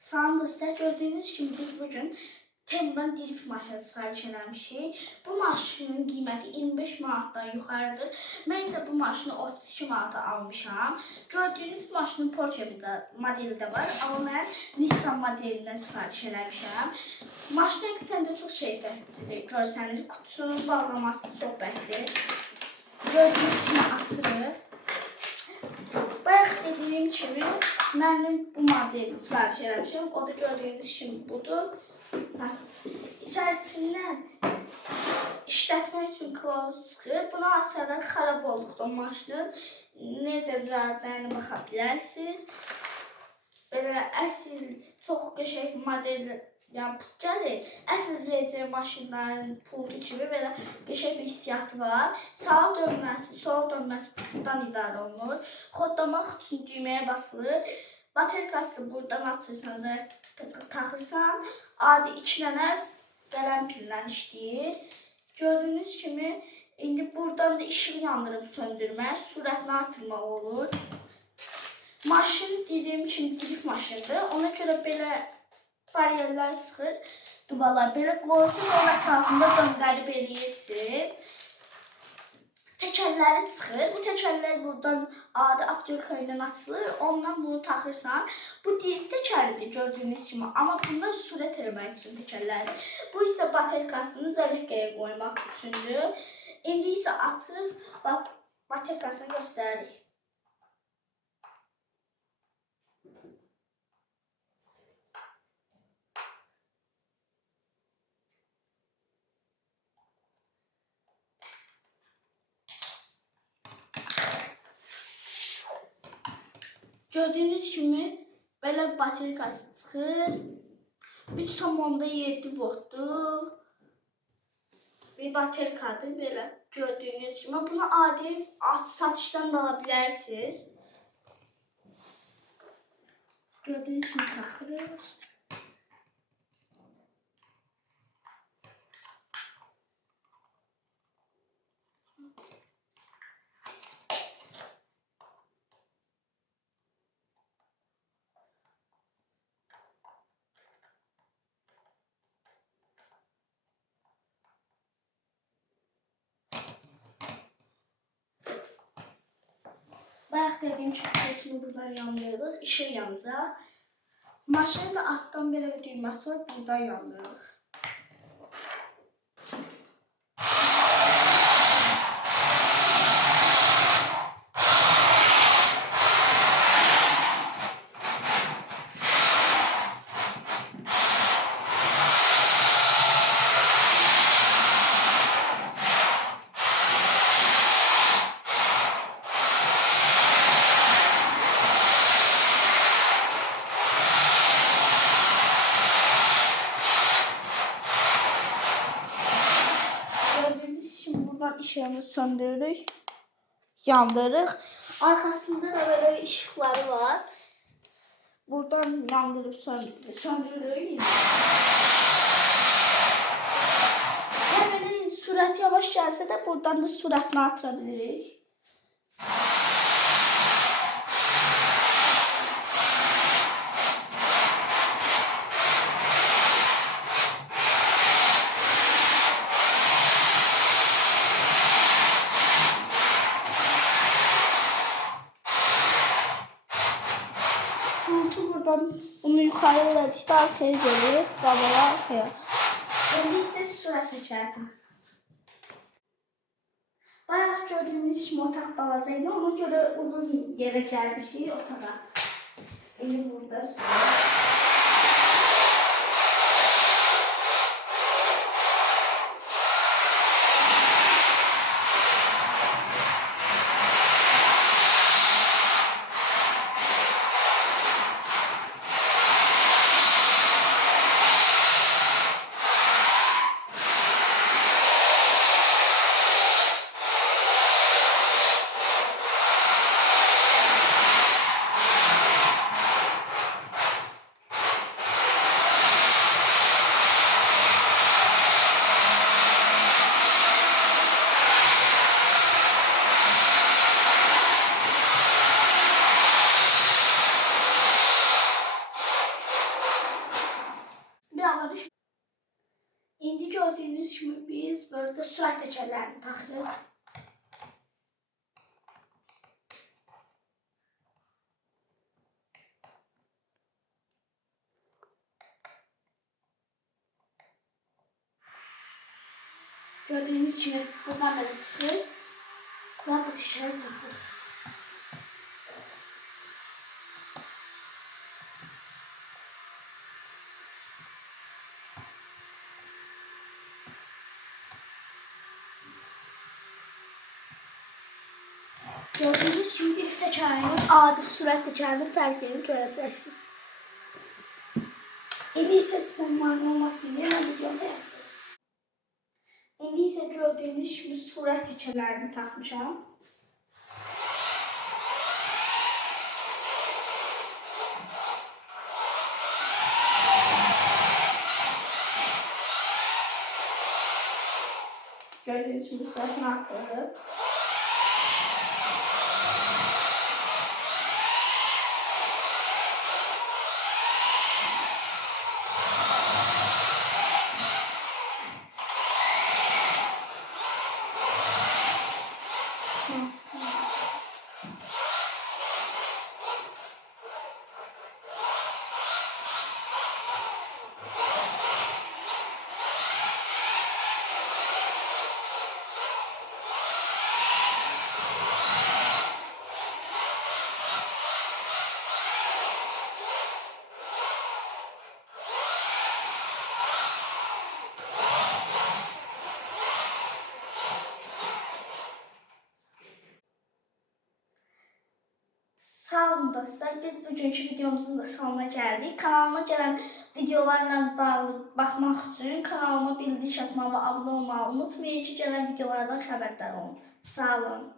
Salam dostlar, gördüyünüz kimi biz bugün Temu'dan drift maşını sifariş eləmişik. Bu maşının qiyməti 25 manatdan yuxarıdır. Mən isə bu maşını 32 manata almışam. Gördüyünüz maşının Porsche modeli də var, amma mən Nissan modelindən sifariş eləmişəm. Maşın həqiqətən də çox keyfiyyətlidir. Görsəniz, kutusunun bağlaması çox bəhdir. Gördüyünüz kimi açırıq. Bayaq dediyim kimi mənim bu modeli sifariş eləmişəm. O da gördüyünüz kimi budur. İçərisindən işlətmək üçün kılavuz çıxır. Bunu açaraq xarab olduqda maşının necə düzələcəyini baxa bilərsiniz. Belə əsl çox qəşəng model gəlir. Əsl RC maşınların pultu kimi belə qəşəng bir hissiyatı var. Sağa dönməsi, sola dönməsi bundan idarə olunur. Xodlamaq üçün düyməyə basılır. Baterkasını buradan açırsan, taxırsan, adi 2 dənə qələm pillə işləyir. Gördüyünüz kimi, indi buradan da işıq yandırıb söndürmək, sürətini artırmaq olur. Maşın dediyim kimi drift maşındır. Ona görə belə bariyerlər çıxır, dubalar. Belə qoyursunuz, onun ətrafında döndərib eləyirsiniz. Təkərləri çıxır. Bu təkərlər buradan adi avtorka ilə açılır. Ondan bunu taxırsan. Bu drift təkəridir gördüyünüz kimi. Amma bundan sürət eləmək üçün təkərlərdir. Bu isə baterkasını zəlikəyə qoymaq üçündür. İndi isə açıb baterkasını göstəririk. Gördüyünüz kimi belə baterkası çıxır. 3,7 voltdur. Bir baterkadır belə gördüyünüz kimi. Bunu adi satışdan da ala bilərsiniz. Gördüyünüz kimi taxırıq. Bayaq dediyim kimi buradan yandırırıq, işıq yanacaq. Maşının da altdan belə bir düyməsi var, buradan yandırırıq. Buradan işığını söndürürük, yandırırıq. Arkasında da böyle bir ışıkları var. Buradan yandırıp söndürürük. Yani sürat yavaş gelse de buradan da süratini artırabiliriz. Buradan bunu yukarı elədik, arkaya gelir, qabaya, arkaya. İndi isə sürət təkəri taxırıq. Bayaq gördüyünüz kimi otaq balaca idi, ona görə uzun yerə gəlmişik otağa. İndi burada sürət. dama düş. İndi gördüyünüz kimi biz burada sürət təkərlərini taxırıq. Gördüğünüz gibi bunlar böyle çıxır. Bunlar da təkəri taxır. Gördüğünüz gibi drift təkərinin adi sürət təkərinin fərqini görəcəksiniz. İndi isə sizə mane olmasın deyə mən videoda yapıyorum. İndi isə gördüyünüz kimi sürət təkərlərini taxmışam. Gördüğünüz gibi sürətini artırırıq. Sağ olun dostlar. Biz bugünkü videomuzun da sonuna geldik. Kanalıma gelen videolarla bağlı bakmak için kanalıma bildirim atmağı ve abone olmayı unutmayın ki gelen videolardan haberdar olun. Sağ olun.